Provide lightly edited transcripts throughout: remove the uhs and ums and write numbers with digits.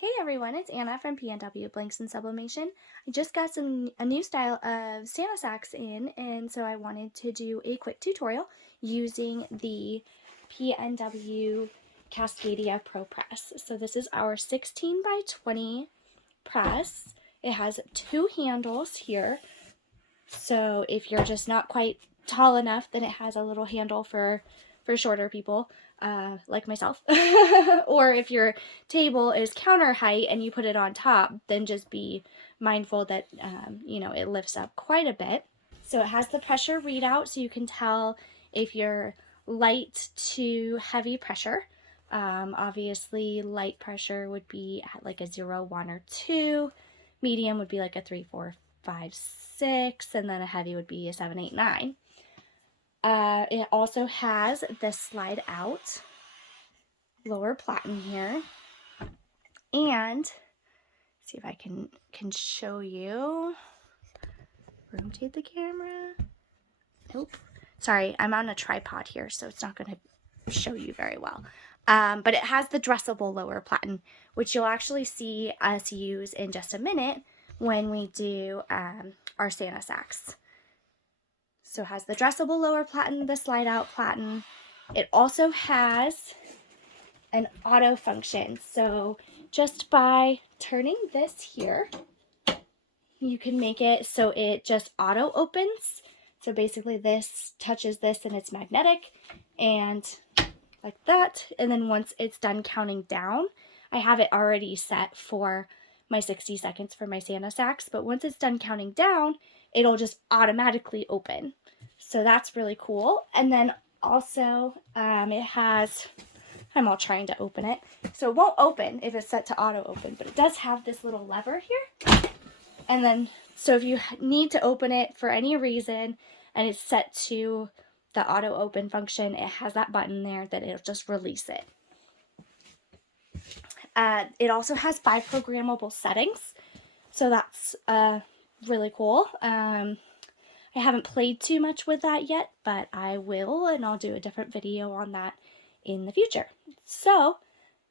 Hey everyone, it's Anna from PNW Blanks and Sublimation. I just got a new style of Santa sacks in, and so I wanted to do a quick tutorial using the PNW Cascadia Pro Press. So this is our 16 by 20 press. It has two handles here. So if you're just not quite tall enough, then it has a little handle for shorter people, like myself. Or if your table is counter height and you put it on top, then just be mindful that, it lifts up quite a bit. So it has the pressure readout, so you can tell if you're light to heavy pressure. Obviously, light pressure would be at like a 0, 1, or 2. Medium would be like a 3, 4, 5, 6, and then a heavy would be a 7, 8, 9. It also has the slide out lower platen here, and see if I can show you. Rotate the camera. Nope. Sorry, I'm on a tripod here, so it's not going to show you very well. But it has the dressable lower platen, which you'll actually see us use in just a minute when we do our Santa sacks. So it has the dressable lower platen, the slide out platen. It also has an auto function. So just by turning this here, you can make it so it just auto opens. So basically this touches this and it's magnetic, and like that. And then once it's done counting down, I have it already set for my 60 seconds for my Santa sacks, but once it's done counting down, it'll just automatically open. So that's really cool. And then also it has, I'm all trying to open it, so it won't open if it's set to auto open, but it does have this little lever here. And then, so if you need to open it for any reason and it's set to the auto open function, it has that button there that it'll just release it. It also has 5 programmable settings, so that's really cool. I haven't played too much with that yet, but I will, and I'll do a different video on that in the future. So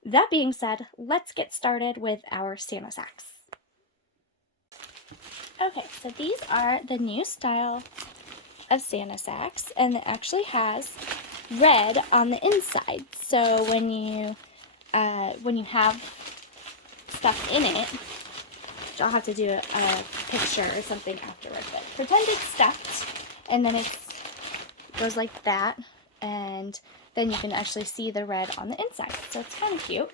that being said, let's get started with our Santa sacks. Okay, so these are the new style of Santa sacks, and it actually has red on the inside. So when you have stuff in it, which I'll have to do a picture or something afterward, but pretend it's stuffed, and then it goes like that, and then you can actually see the red on the inside. So it's kind of cute.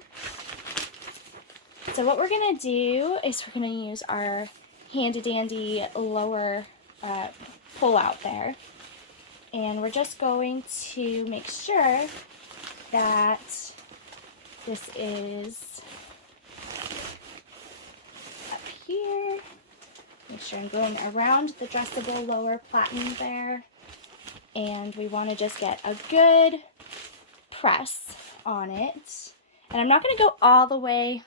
So what we're gonna do is we're gonna use our handy dandy lower pull out there, and we're just going to make sure that this is up here. Make sure I'm going around the dressable lower platen there, and we want to just get a good press on it. And I'm not going to go all the way.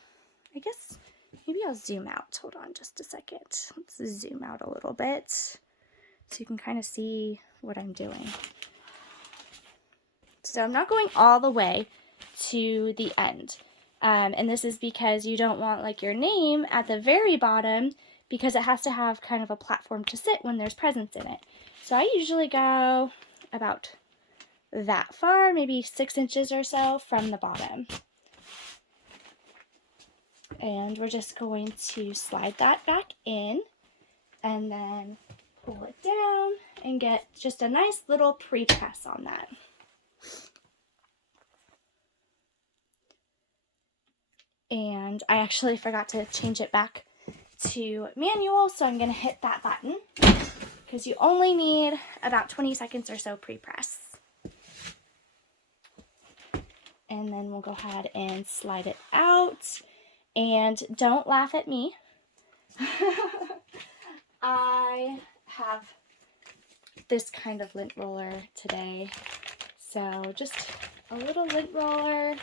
I guess maybe I'll zoom out. Hold on just a second. Let's zoom out a little bit so you can kind of see what I'm doing. So I'm not going all the way to the end. And this is because you don't want like your name at the very bottom, because it has to have kind of a platform to sit when there's presents in it. So I usually go about that far, maybe 6 inches or so from the bottom. And we're just going to slide that back in and then pull it down and get just a nice little pre-press on that. And I actually forgot to change it back to manual, so I'm going to hit that button because you only need about 20 seconds or so pre-press. And then we'll go ahead and slide it out. And don't laugh at me. I have this kind of lint roller today. So just a little lint roller.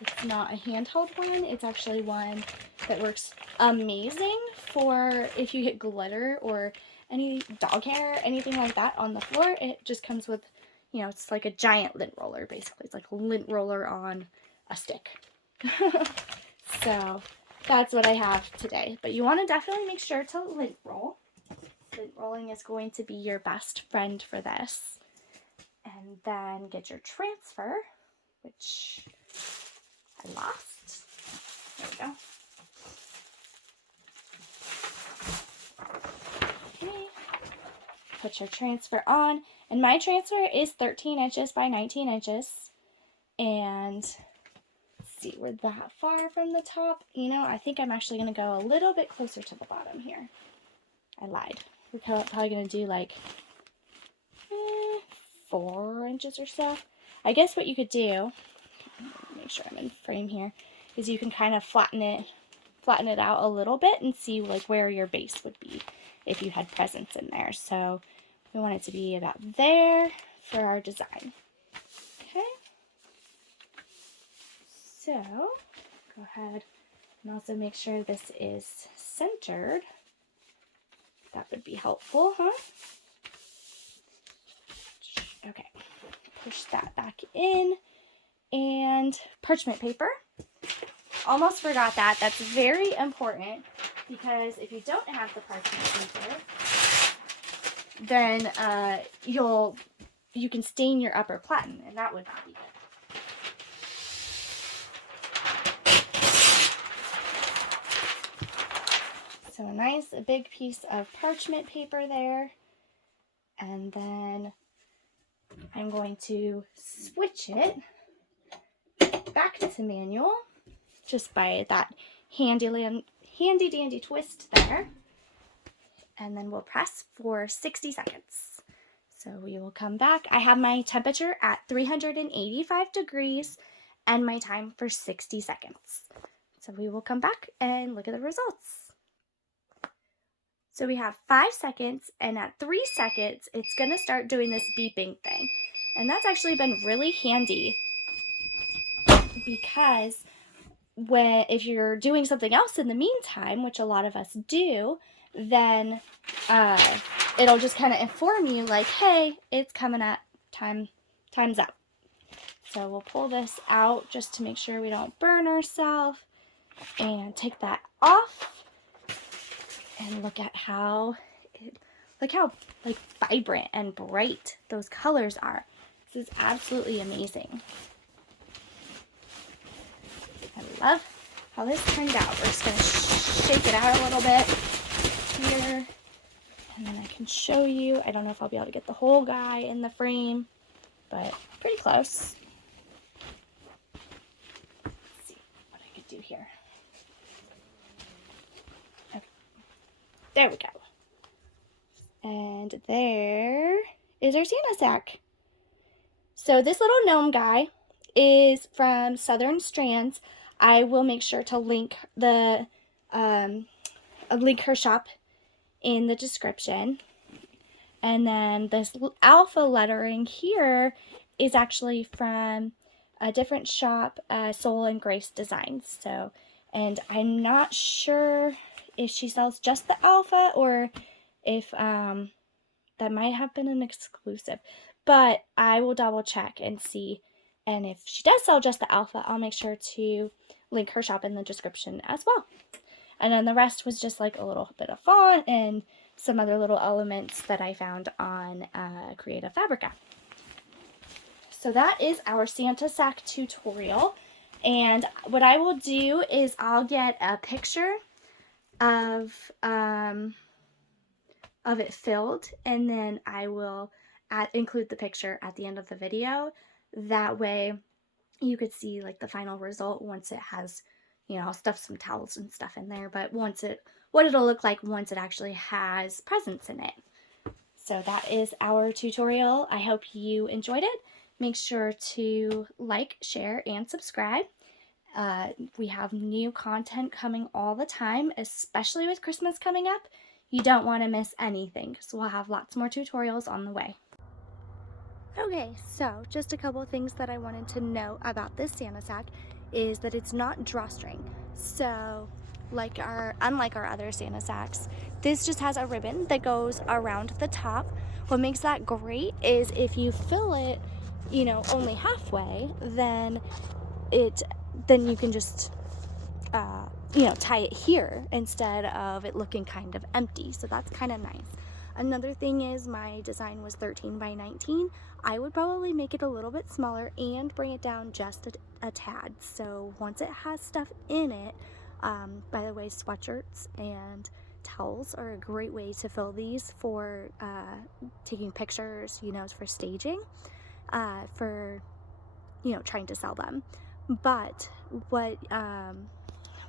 It's not a handheld one. It's actually one that works amazing for if you get glitter or any dog hair, anything like that on the floor. It just comes with, it's like a giant lint roller, basically. It's like a lint roller on a stick. So that's what I have today. But you want to definitely make sure to lint roll. Lint rolling is going to be your best friend for this. And then get your transfer, which I lost. There we go. Okay. Put your transfer on. And my transfer is 13 inches by 19 inches. And let's see, we're that far from the top. You know, I think I'm actually going to go a little bit closer to the bottom here. I lied. We're probably going to do like 4 inches or so. I guess what you could do, make sure I'm in frame here, is you can kind of flatten it out a little bit and see like where your base would be if you had presents in there. So we want it to be about there for our design. Okay. So go ahead and also make sure this is centered. That would be helpful, huh? Okay, push that back in. And parchment paper. Almost forgot that. That's very important because if you don't have the parchment paper, then you can stain your upper platen, and that would not be good. So a nice big piece of parchment paper there, and then I'm going to switch it back to manual just by that handy dandy twist there, and then we'll press for 60 seconds. So we will come back. I have my temperature at 385 degrees and my time for 60 seconds. So we will come back and look at the results. So we have 5 seconds, and at 3 seconds it's going to start doing this beeping thing, and that's actually been really handy because if you're doing something else in the meantime, which a lot of us do, then it'll just kind of inform you like, hey, it's coming up, time's up. So we'll pull this out just to make sure we don't burn ourselves, and take that off, and look how vibrant and bright those colors are. This is absolutely amazing. I love how this turned out. We're just going to shake it out a little bit here, and then I can show you. I don't know if I'll be able to get the whole guy in the frame, but pretty close. Let's see what I could do here. Okay. There we go. And there is our Santa sack. So this little gnome guy is from Southern Strands. I will make sure to link her shop in the description. And then this alpha lettering here is actually from a different shop, Soul and Grace Designs. So, and I'm not sure if she sells just the alpha or if that might have been an exclusive, but I will double check and see. And if she does sell just the alpha, I'll make sure to link her shop in the description as well. And then the rest was just like a little bit of font and some other little elements that I found on Creative Fabrica. So that is our Santa sack tutorial. And what I will do is I'll get a picture of it filled, and then I will include the picture at the end of the video. That way you could see like the final result once it has, I'll stuff some towels and stuff in there, but what it'll look like once it actually has presents in it. So that is our tutorial. I hope you enjoyed it. Make sure to like, share, and subscribe. We have new content coming all the time, especially with Christmas coming up. You don't want to miss anything, so we'll have lots more tutorials on the way. Okay, so just a couple of things that I wanted to know about this Santa sack is that it's not drawstring. So unlike our other Santa sacks, this just has a ribbon that goes around the top. What makes that great is if you fill it, only halfway, then you can just tie it here instead of it looking kind of empty. So that's kind of nice. Another thing is my design was 13 by 19. I would probably make it a little bit smaller and bring it down just a tad. So once it has stuff in it, by the way, sweatshirts and towels are a great way to fill these for taking pictures, for staging, for trying to sell them. But what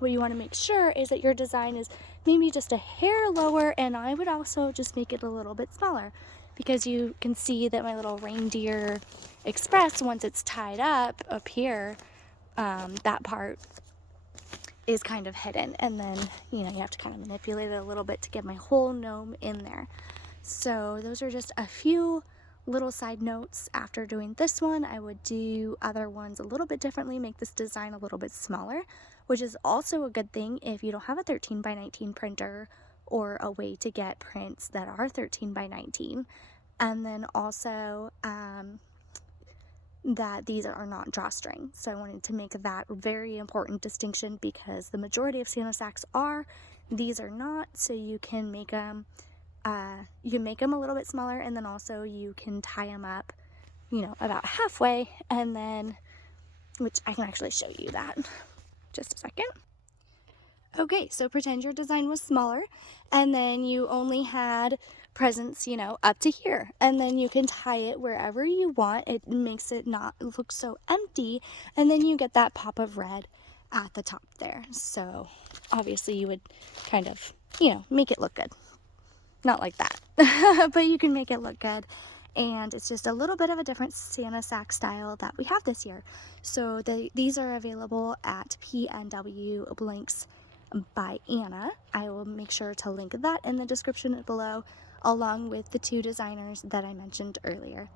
you want to make sure is that your design is maybe just a hair lower, and I would also just make it a little bit smaller, because you can see that my little reindeer express, once it's tied up here, that part is kind of hidden, and then you have to kind of manipulate it a little bit to get my whole gnome in there. So those are just a few little side notes. After doing this one, I would do other ones a little bit differently, make this design a little bit smaller, which is also a good thing if you don't have a 13 by 19 printer or a way to get prints that are 13 by 19. And then also that these are not drawstring. So I wanted to make that very important distinction, because the majority of Santa sacks are. These are not, so you can make them a little bit smaller, and then also you can tie them up, about halfway, and then, which I can actually show you that just a second. Okay, so pretend your design was smaller, and then you only had presents, up to here, and then you can tie it wherever you want. It makes it not look so empty, and then you get that pop of red at the top there. So obviously you would kind of, make it look good. Not like that, but you can make it look good. And it's just a little bit of a different Santa sack style that we have this year. So these are available at PNW Blanks by Anna. I will make sure to link that in the description below, along with the two designers that I mentioned earlier.